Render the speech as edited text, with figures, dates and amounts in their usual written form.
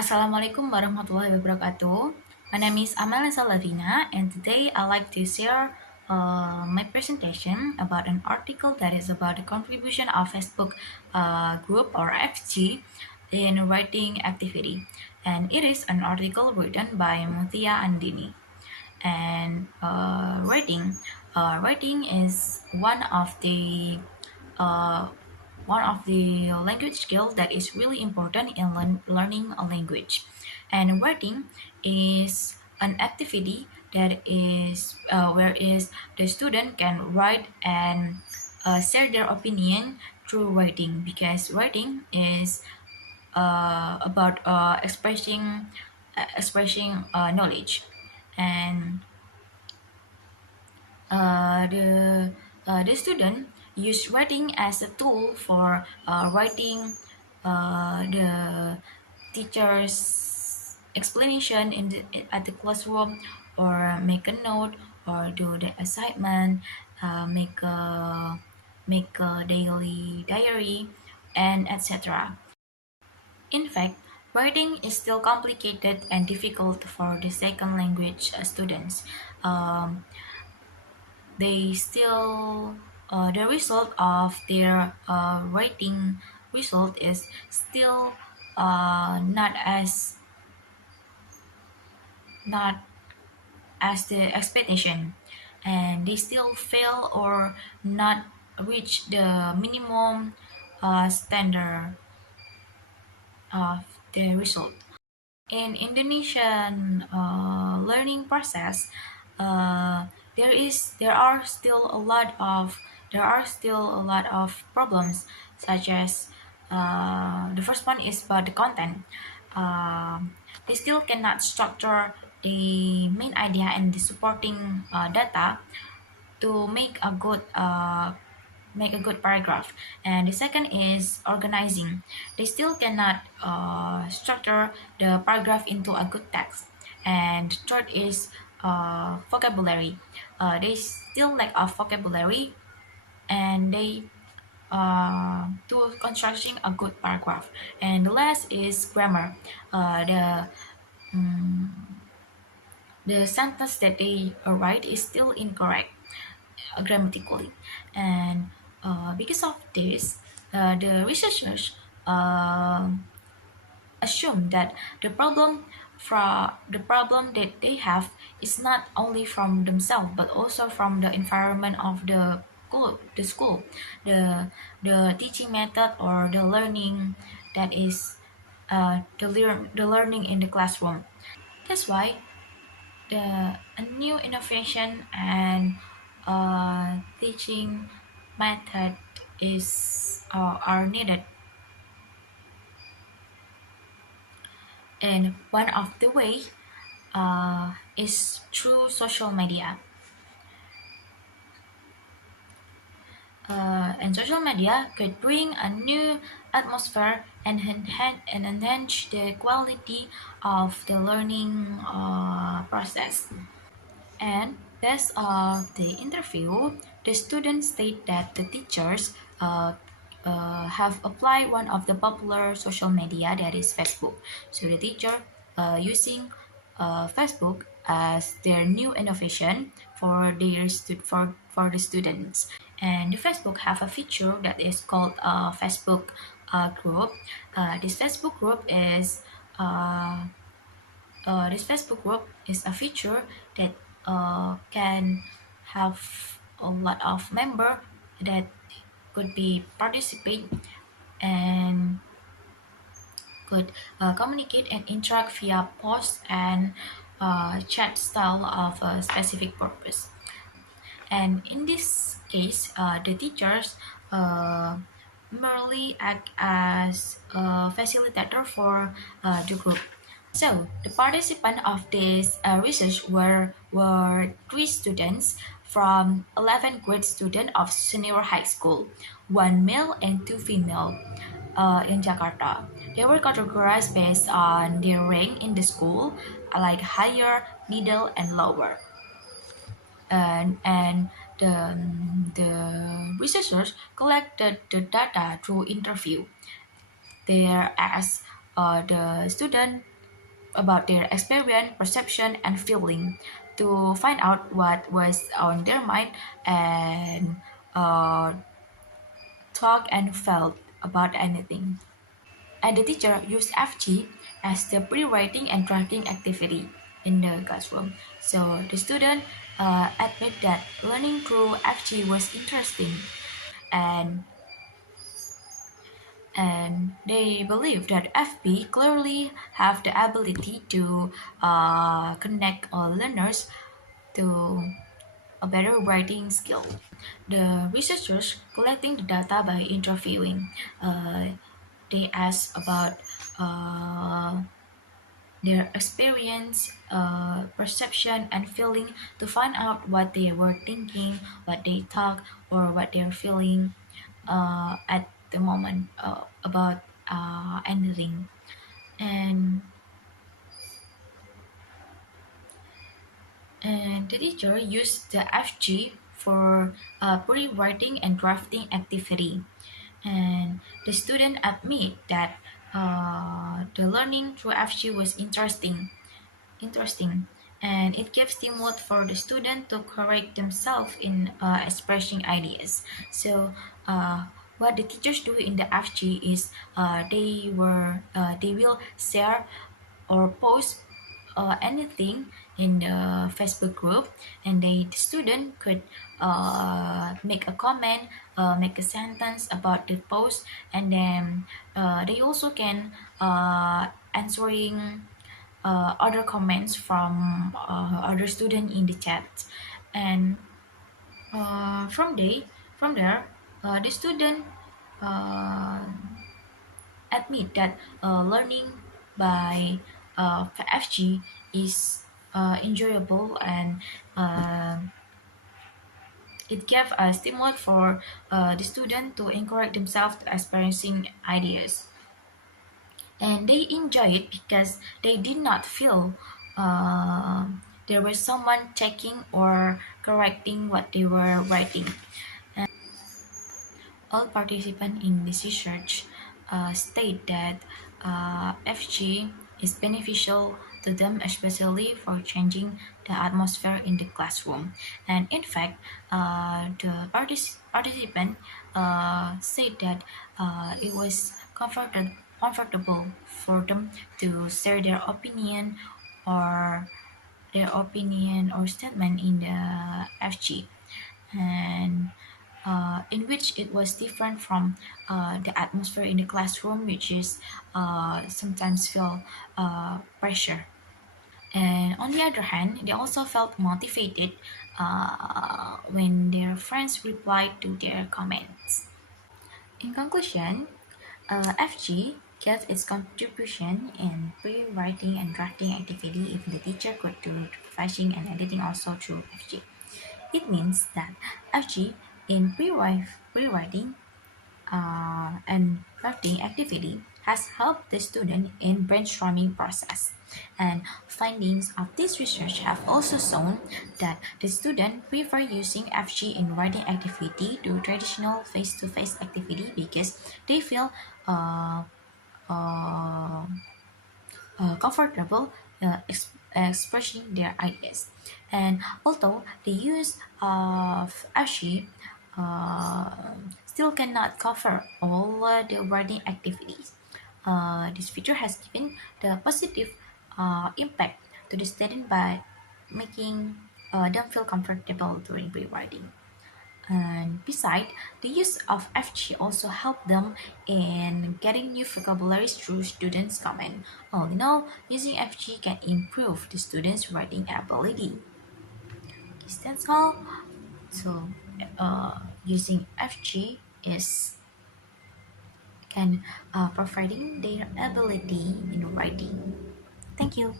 Assalamualaikum warahmatullahi wabarakatuh. My name is Amelia Anisah Levina, and today I'd like to share my presentation about an article that is about the contribution of Facebook group or FG in writing activity. And it is an article written by Mutia Andini. And writing is uh, one of the language skills that is really important in learning a language. And writing is an activity that is whereas the student can write and share their opinion through writing, because writing is about expressing knowledge. And the student use writing as a tool for writing the teacher's explanation at the classroom, or make a note, or do the assignment, make a daily diary, and etc. In fact, writing is still complicated and difficult for the second language students. Um, they still the result of their writing result is still not as the expectation, and they still fail or not reach the minimum standard of the result. In Indonesian learning process, there are still a lot of problems, such as the first one is about the content. They still cannot structure the main idea and the supporting data to make a good paragraph. And the second is organizing. They still cannot structure the paragraph into a good text. And third is vocabulary. They still lack of vocabulary, and they to constructing a good paragraph. And the last is grammar. The sentence that they write is still incorrect grammatically. And because of this, the researchers uh, assume that the problem that they have is not only from themselves, but also from the environment of the school, the teaching method, or the learning that is the learning in the classroom. That's why a new innovation and teaching method are needed. And one of the way is through social media. And social media could bring a new atmosphere and enhance the quality of the learning process. And based on the interview, the students state that the teachers have applied one of the popular social media, that is Facebook. So the teacher using Facebook as their new innovation for for the students. And the Facebook have a feature that is called Facebook group. Uh, this Facebook group is a feature that can have a lot of member that could be participate and could communicate and interact via post and chat style of a specific purpose. And in this case, the teachers merely act as a facilitator for the group. So the participants of this research were three students from 11th grade student of senior high school, one male and two female in Jakarta. They were categorized based on their rank in the school, like higher, middle, and lower. And the researchers collected the data through interview. They asked the student about their experience, perception, and feeling to find out what was on their mind and uh, talk and felt about anything. And the teacher used FG as the pre-writing and drafting activity in the classroom. So the student admit that learning through FG was interesting, and they believe that FB clearly have the ability to connect all learners to a better writing skill. The researchers collecting the data by interviewing. They asked about uh, their experience, perception, and feeling to find out what they were thinking, what they thought, or what they're feeling at the moment about anything. And the teacher used the FG for pre-writing and drafting activity. And the student admit that the learning through FG was interesting, and it gives teamwork for the student to correct themselves in expressing ideas. So what the teachers do in the FG is they will share or post anything in the Facebook group, and the student could make a comment, make a sentence about the post, and then they also can answering other comments from other student in the chat. And from there the student uh, admit that learning by FG is enjoyable, and uh, it gave a stimulus for the student to encourage themselves to experiencing ideas. And they enjoy it because they did not feel uh, there was someone checking or correcting what they were writing. All participants in this research state that FG is beneficial to them, especially for changing the atmosphere in the classroom. And in fact, the participant said that it was comfortable for them to share their opinion or statement in the FG, and in which it was different from the atmosphere in the classroom, which is sometimes feel pressure. And on the other hand, they also felt motivated when their friends replied to their comments. In conclusion, FG gave its contribution in pre-writing and drafting activity. If the teacher could do revising and editing also through FG. It means that FG in pre-writing and drafting activity has helped the student in brainstorming process. And findings of this research have also shown that the student prefer using FG in writing activity to traditional face-to-face activity because they feel uh, uh, comfortable expressing their ideas. And although the use of Ashi still cannot cover all the writing activities, this feature has given the positive impact to the student by making them feel comfortable during rewriting. And besides, the use of FG also helped them in getting new vocabularies through students' comment. All in all, using FG can improve the students' writing ability. Yes, that's all. So, using FG is can providing their ability in writing. Thank you.